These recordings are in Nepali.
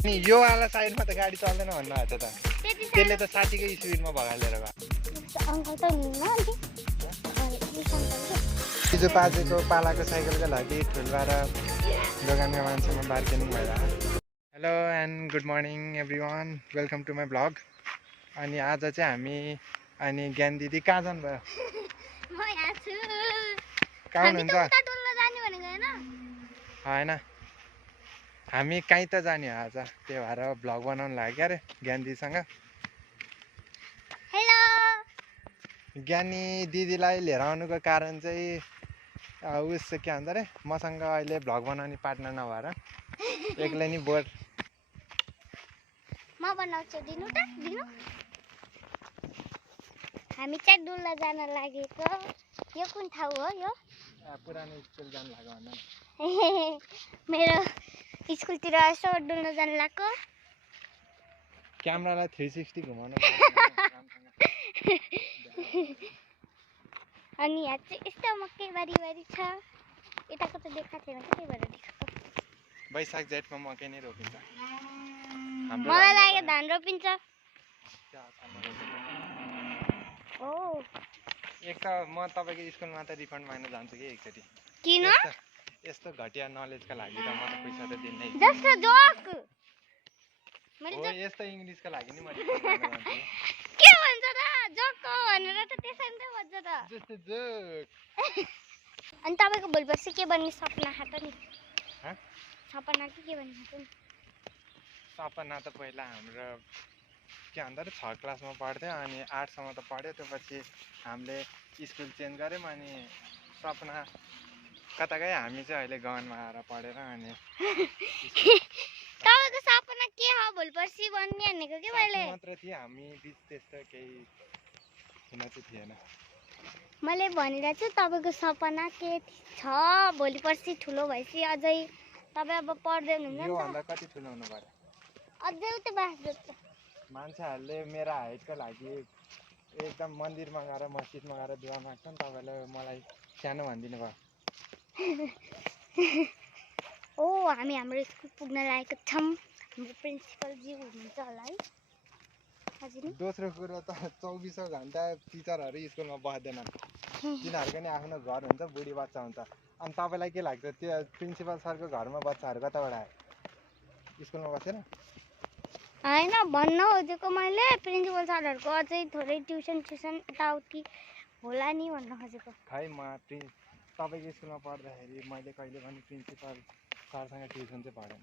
अनि यो वाला साइडमा त गाडी चल्दैन भन्नु भएको छ त त्यसले त 60 कै स्पिडमा भगालेर गयो हिजो पाजेको पालाको साइकलको लागि ठुलबार दोकानका मान्छेमा बार्गेनिङ भइरहेको। Hello and good morning everyone, welcome to my blog. अनि आज चाहिँ हामी अनि ज्ञान दिदी कहाँ जानुभयो? कहाँ हुनुहुन्छ? होइन हामी कहीँ त जाने हो आज, त्यही भएर भ्लग बनाउनु लाग्यो क्या अरे ज्ञान दिदीसँग। ज्ञानी दिदीलाई लिएर आउनुको कारण चाहिँ उस के भन्छ अरे मसँग अहिले भ्लग बनाउने पार्टनर नभएर एक्लै नि बोर। म बनाउँछु, दिनु त दिनु। हामी चाहिँ डुल्न जान लागेको। यो कुन ठाउँ हो? यो पुरानो स्कुल जानु लाग्यो भन्न। मेरो स्कुलतिर यसो डुल्न जान लाग्यो। क्यामेरालाई 360 घुमाउनु। अनि यहाँ चाहिँ यस्तो मकै बारी छ। यताको त देखाएको थिएन कि, त्यही भएर देखाएको। वैशाख जेठमा मकै नै रोपिन्छ। मलाई लाग्यो धान रोपिन्छ। ओ एक त म तपाईँको स्कुलमा त रिफन्ड माग्न जान्छु कि एकचोटि। किन? यस्तो घटिया नलेजका लागि त म त पैसा त दिन्नै। जस्तो जोक। हो यस्तो इङ्ग्लिसका लागि नि म रिफन्ड माग्न जान्छु। के भन्छ त? जोक हो भनेर त त्यसरी नै भन्छ त। जस्तो जोक। अनि तपाईको भोलिपर्सि के बन्ने सपना छ त नि? ह? सपना के बन्ने छ नि? सपना त पहिला हाम्रो के भन्छ अरे 6 क्लासमा पढ्थ्यो अनि 8 सम्म त पढ्यो। त्यसपछि हामीले स्कुल चेन्ज गऱ्यौँ अनि सपना कता गयो, हामी चाहिँ अहिले गाउँमा आएर पढेर अनि तपाईको सपना के हो भोलिपर्सि बन्ने भनेको के मैले? मात्र थियो, हामी बिच त्यस्तो केही हुन चाहिँ थिएन। मैले भनिरहेको छु तपाईको सपना के छ भोलिपर्सि ठुलो भएपछि अझै तपाईँ अब पढ्दै हुनुहुन्छ नि त। योभन्दा कति ठुलो हुनु पर्यो? अझै उतै बाँच्दै छ। मान्छेहरूले मेरो हाइटको लागि एकदम मन्दिरमा गएर मस्जिदमा गएर दुआ माग्छन्, तपाईँले मलाई सानो भनिदिनु भयो। ओ हामी हाम्रो स्कुल पुग्न लागेको छौँ। हाम्रो प्रिन्सिपलजी हुनुहुन्छ होला है। हजुर नि। दोस्रो कुरो त 24औं घन्टा टिचरहरू स्कुलमा बस्दैनन्। तिनीहरूको नि आफ्नो घर हुन्छ, बुढी बच्चा हुन्छ। अनि तपाईँलाई के लाग्छ त्यो प्रिन्सिपल सरको घरमा बच्चाहरू कताबाट आयो? स्कुलमा बसेर? होइन भन्न खोजेको मैले प्रिन्सिपल सरहरूको अझै थोरै ट्युसन यताउति होला नि भन्न खोजेको। खै म तपाईँको स्कुलमा पढ्दाखेरि मैले कहिले पनि प्रिन्सिपल सरसँग ट्युसन चाहिँ पढेन।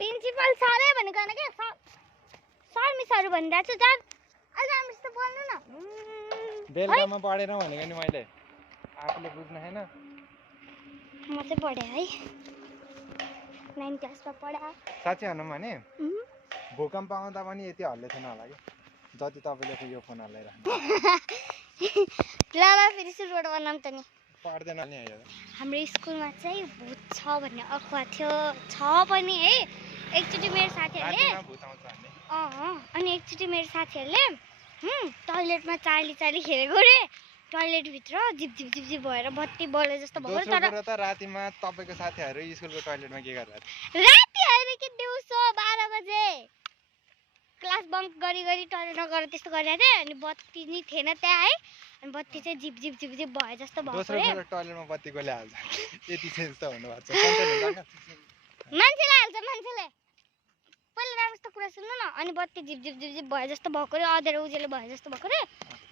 प्रिन्सिपल सरै भनेको होइन क्या, सर मिसहरू भनिरहेको छु। जान अहिले हामीसित बोल्नु न। बेलुकामा पढेन भनेको नि मैले, आफूले बुझ्नु छैन। म चाहिँ पढेँ है, 9 क्लासमा पढेँ। साँच्चै भनौँ भने भूकम्प आउँदा पनि यति हल्ले थिएन होला कि जति तपाईँले यो फोन हल्लाइराख्नु। ल फेरि सुरुबाट बनाऊँ त नि। पढ्दैन नि यो। हाम्रो स्कुलमा चाहिँ भूत छ भन्ने अफवाह थियो। छ पनि है। एकचोटि मेरो साथीहरूले अनि एकचोटि मेरो साथीहरूले टोइलेटमा चाली खेलेको रे। टोइलेटभित्र झिप झिप झिप झिप भएर बत्ती बले जस्तो भयो। तर त रातिमा तपाईँको साथीहरू स्कुलको टोइलेटमा के गरेर? राति होइन कि दिउँसो 12 बजे क्लास बङ्क गरी टोइलेटमा गएर त्यस्तो गरिरहेको थिएँ। अनि बत्ती नि थिएन त्यहाँ है। अनि बत्ती चाहिँ झिप झिप झिप झिप भयो जस्तो भयो। दोस्रो कुरो टोइलेटमा बत्ती कसले हाल्छ? यति सेन्स त हुनुभएको छ। मान्छेले हाल्छ, मान्छेले। पहिला राम्रो जस्तो कुरा सुन्नु न। अनि बत्ती झिप झिप झिप झिप भयो जस्तो भएको रे, अँध्यारो उज्यालो भयो जस्तो भएको रे।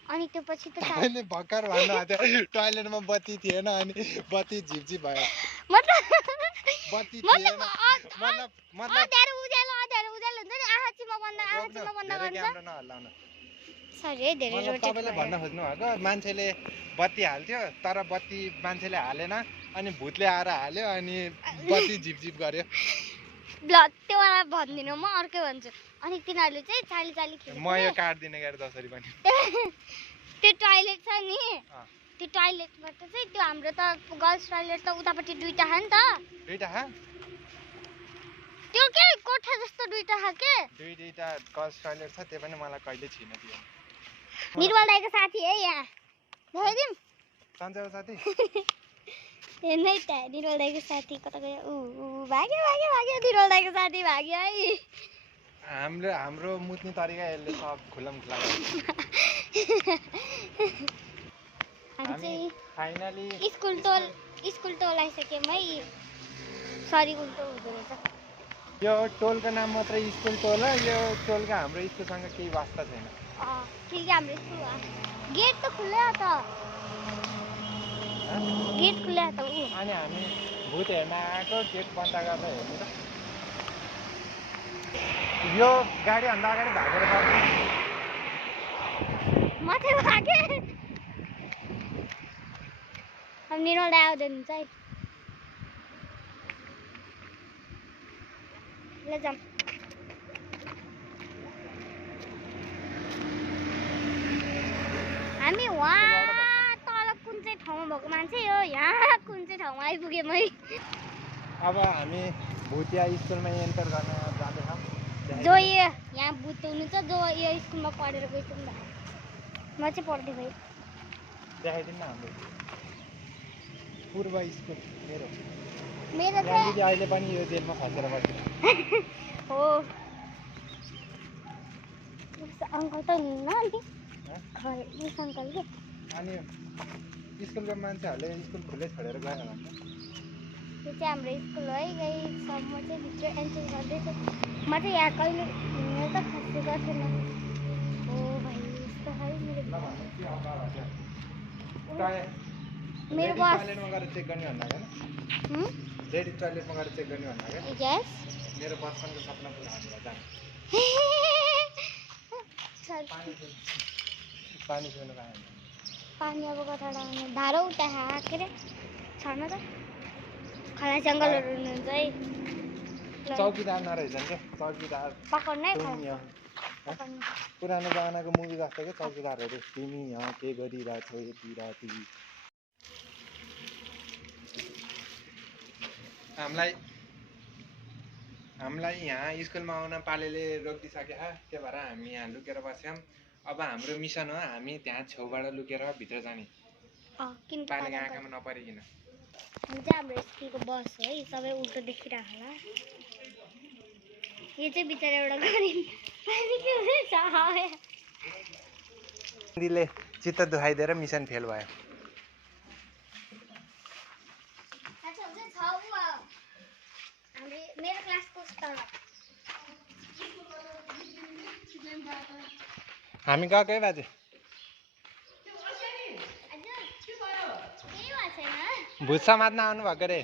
अनि त्यो पछि त अहिले भर्खर भन्नुभएको थियो टोइलेटमा बत्ती थिएन अनि बत्ती झिप झिप भयो। मतलब बत्ती थिएन मतलब अँध्यारो उज्यालो हुन्छ नि। आँखाचिमा बन्द गर्छ। सरी है, धेरै रोटेट तपाईले भन्न खोज्नु भएको मान्छेले बत्ती हाल्थ्यो तर बत्ती मान्छेले हालेन अनि भूतले आएर हाल्यो अनि बत्ती झिप झिप गर्यो। ल त्योवाला भन्दिनँ, म अर्कै भन्छु। अनि तिनीहरूले चाहिँ चाली खेल्छ। म यो काट्दिनँ गएर जसरी पनि। त्यो टोइलेट छ नि, त्यो टोइलेटबाट चाहिँ त्यो हाम्रो त गर्ल्स टोइलेट त उतापट्टि दुईटा छ नि त। दुईटा छ? त्यो के कोठा जस्तो दुईटा छ के? दुईटा गर्ल्स टोइलेट छ, त्यो पनि मलाई कहिले छिन दिएन। निर्मल दाइको साथी है यहाँ। देखाइदिउँ? सन्चै हो साथी? हेर्नै त निरल दाइको साथी कता गयो भाग्यो भाग्यो भाग्यो निरल दाइको साथी भाग्यो है हाम्रो मुत्ने तरिका यसले सब खुलम खुला हामी फाइनली स्कुल टोल आइसक्यौँ है सरी उल्टो हुँदो रहेछ यो टोलको नाम मात्रै स्कुल टोल हो यो टोलको हाम्रो स्कुलसँग केही वास्ता छैन किनकि हाम्रो स्कुल गेट त खुल्लै हो त गेट खुल्लै हो त अनि हामी भूत हेर्न आएको गेट बन्द गर्दा हेर्नु त यो गाडीभन्दा अगाडि भागेर गएको माथि भागे अब निरल दाइ आउँदैन हुन्छ है ल जाऊँ हामी वहाँ तल कुन चाहिँ ठाउँमा भएको मान्छे हो यहाँ कुन चाहिँ ठाउँमा आइपुग्यौँ है अब हामी भुतिया स्कुलमा एन्टर गर्न जाँदैछौँ जो यहाँ भूत हुनुहुन्छ जो यो स्कुलमा पढेर गइसक्नु भएको म चाहिँ पढ्दै भएँ देखाइदिनु न हाम्रो पूर्व स्कुल मेरो चाहिँ अहिले पनि यो जेलमा फसेर बस्छ हो अङ्कल त हुनुहुन्न अनि उस अङ्कल के अनि स्कुलको मान्छेहरूले स्कुल खुल्लै छोडेर गयो होला नि यो चाहिँ हाम्रो स्कुल है गई सब म चाहिँ भित्र एन्ट्री गर्दैछु म चाहिँ यहाँ कहिले हिँड्नु त खासै गर्थेन हो भाइ यस्तो है मेरो बस टोयलेटमा गएर चेक गर्ने भन्दा होइन लेडिज टोयलेटमा गएर चेक गर्ने भन्दा क्या यस मेरो बचपनको सपना पुरा हामीलाई जानु पानी पिउनु पाएँ पानी अब कताबाट आउने धारो उता के अरे छैन त खला जङ्गलहरू हुनुहुन्छ है चौकीदार नरहेछन् क्या चौकीदार पकाउनै पुरानो जमानाको मुभी जस्तो क्या चौकीदारहरू तिमी यहाँ के गरिरहेछौ यति राति हामीलाई यहाँ स्कुलमा आउन पालेले रोकिदिइसक्यो त्यो भएर हामी यहाँ लुकेर बस्यौँ अब हाम्रो मिसन हो हामी त्यहाँ छेउबाट लुकेर भित्र जाने पानीको आँखामा नपरिकन चाहिँ हाम्रो स्कुलको बस हो है सबै उल्टो देखिरहेको होला यो चाहिँ बिचरा एउटा दिदीले चित्त दुखाइदिएर मिसन फेल भयो मेरो क्लासको हामी गएको है बाजे भुत समात्न आउनु भएको रे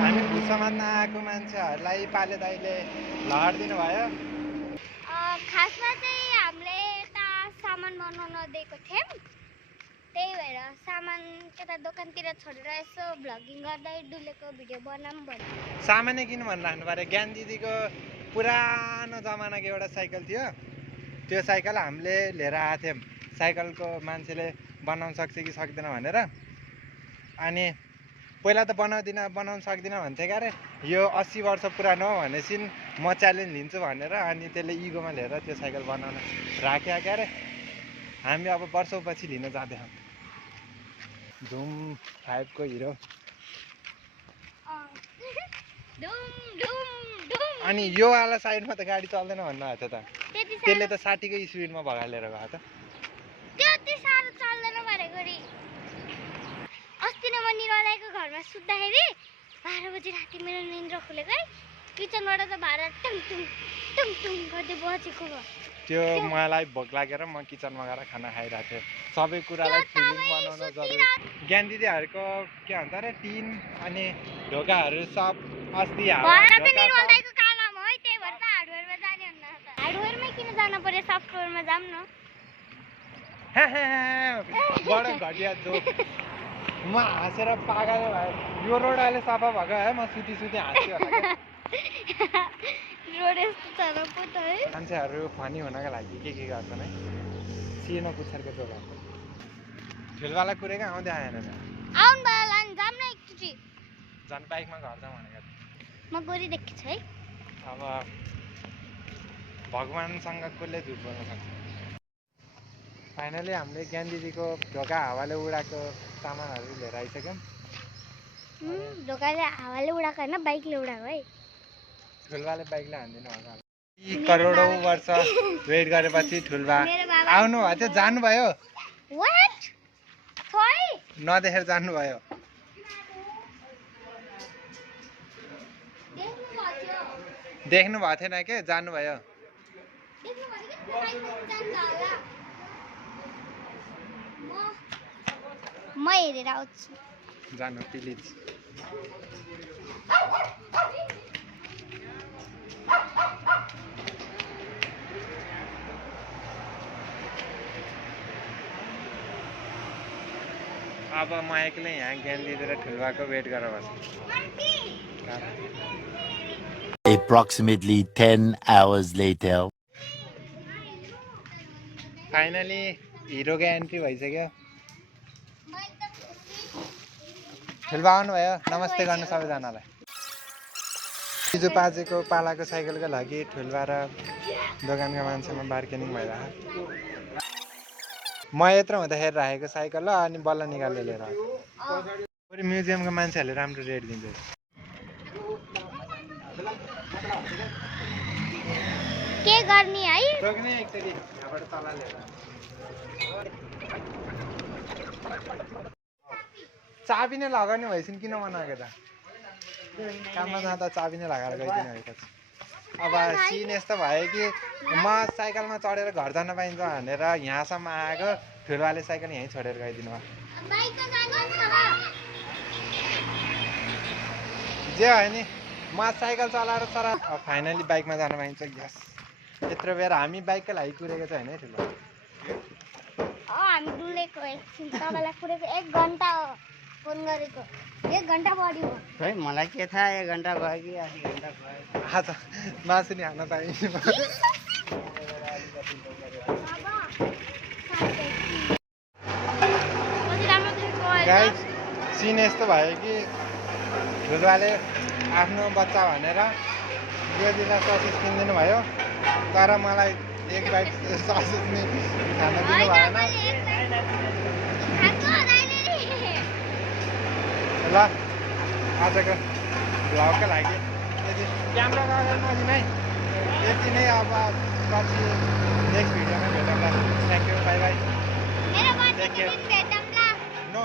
हामी भुत समात्न आएको मान्छेहरूलाई पाले दाइले लहर दिनुभयो खासमा चाहिँ हामीले यता सामान बनाउन दिएको थियौँ त्यही भएर सामान त्यता दोकानतिर छोडेर यसो भ्लगिङ गर्दै डुलेको भिडियो बनाऊँ भन्यो सामानै किन भनिराख्नु पऱ्यो ज्ञान दिदीको पुरानो जमानाको एउटा साइकल थियो त्यो साइकल हामीले लिएर आएको थियौँ साइकलको मान्छेले बनाउन सक्छ कि सक्दैन भनेर अनि पहिला त बनाउन सक्दिनँ भन्थे क्या अरे यो 80 वर्ष पुरानो हो भनेपछि म च्यालेन्ज लिन्छु भनेर अनि त्यसले इगोमा लिएर त्यो साइकल बनाउन राख्यो क्या अरे हामी अब वर्षौँपछि लिन जाँदैछौँ धुम 5 को हिरो अनि यो वाला साइडमा त गाडी चल्दैन भन्नुभएको थियो त त्यसले त 60 को स्पिडमा भगालेर गयो त त्यति साह्रो चल्दैन भनेको रे अस्ति नै म निरलाइको घरमा सुत्दाखेरि 12 बजी राति मेरो निन्द्रा खुलेको है किचनबाट त भाडा टुङ टुङ गर्दै बजेको भयो त्यो मलाई भोक लागेर म किचनमा गएर खाना खाइरहेको थिएँ सबै कुरालाई फिल्म बनाउन जरुरी ज्ञान दिदीहरूको के भन्छ अरे टिन अनि ढोकाहरू सब अस्ति हार्डवेयरमै किन जानु पर्यो सफ्टवेयरमा जाऊँ न बडो घटिया जोक म हाँसेर पागल भए यो रोड अहिले सफा भएको है म सुती हाँस्छु होला मान्छेहरू फनी हुनको लागि के गर्छन् है सिनो पुच्छरको जोगा ठुलवाला कुरेको आउँदै आएन झन् बाइकमा घर जाउँ भनेको म गइरहेको छु है अब भगवान्सँग कसले झुट बोल्न सक्छ। फाइनली हामीले ज्ञान दिदीको ढोका हावाले उडाएको सामानहरू लिएर आइसक्यौँ। ढोकाले हावाले उडाएको होइन, बाइकले उडाएको है। ठुल्बाले बाइकले हान्दिनु होला। यी करोडौँ वर्ष वेट गरेपछि ठुल्बा आउनु भएको थियो, जानुभयो। नदेखेर जानुभयो। देख्नु भएको थिएन के, जानुभयो। म हेरेर आउँछु। जानु प्लिज। अब म एक्लै यहाँ ज्ञान दिदी र ठुल्बाको वेट गरेर बस्छु। Approximately 10 hours later. फाइनली हिरोको एन्ट्री भइसक्यो। ठुल्बा आउनुभयो, नमस्ते गर्नु सबैजनालाई। हिजो पाजेको पालाको साइकलको लागि ठुल्बा र दोकानका मान्छेमा बार्गेनिङ भइरहेको। म यत्रो हुँदाखेरि राखेको साइकल हो, अनि बल्ल निकालेर लिएर आएको। म्युजियमको मान्छेहरूले राम्रो रेट दिन्छ। के गर्ने है? रोक्ने एकचोटि यहाँबाट तल लिएर। चाबी नै लगाउने भएछन्, किन मनाएको त? काममा जाँदा चाबी नै लगाएर गइदिनु भएको छ। अब सिन यस्तो भयो कि म साइकलमा चढेर घर जान पाइन्छ भनेर यहाँसम्म आएको, ठुल्बाले साइकल यहीँ छोडेर गइदिनु भयो। जे भयो नि, म साइकल चलाएर तर फाइनली बाइकमा जान पाइन्छ। यस, यत्रो बेर हामी बाइककै लागि कुरेको चाहिँ होइन है ठुलो। हामी डुलेको एकछिन तपाईँलाई कुरेको 1 घन्टा हो फोन गरेको। 1 घन्टा बढी हो। खै मलाई के थाहा 1 घन्टा भयो कि आधी घन्टा भयो। आज मासु नि खान पाइन्छ। गाइस, सिन यस्तो भयो कि ठुल्बाले आफ्नो बच्चा भनेर दिदीलाई ससेज किनिदिनु भयो, तर मलाई एक बाइट ससेज नि खान दिनु भएन। ल आजको भ्लगको लागि यति, क्यामेरा अगाडि नदिनु है, यति नै। अब पछि नेक्स्ट भिडियोमा भेटौँला। Thank you, bye bye. मेरो बर्थडे दिन भेटौँला। नो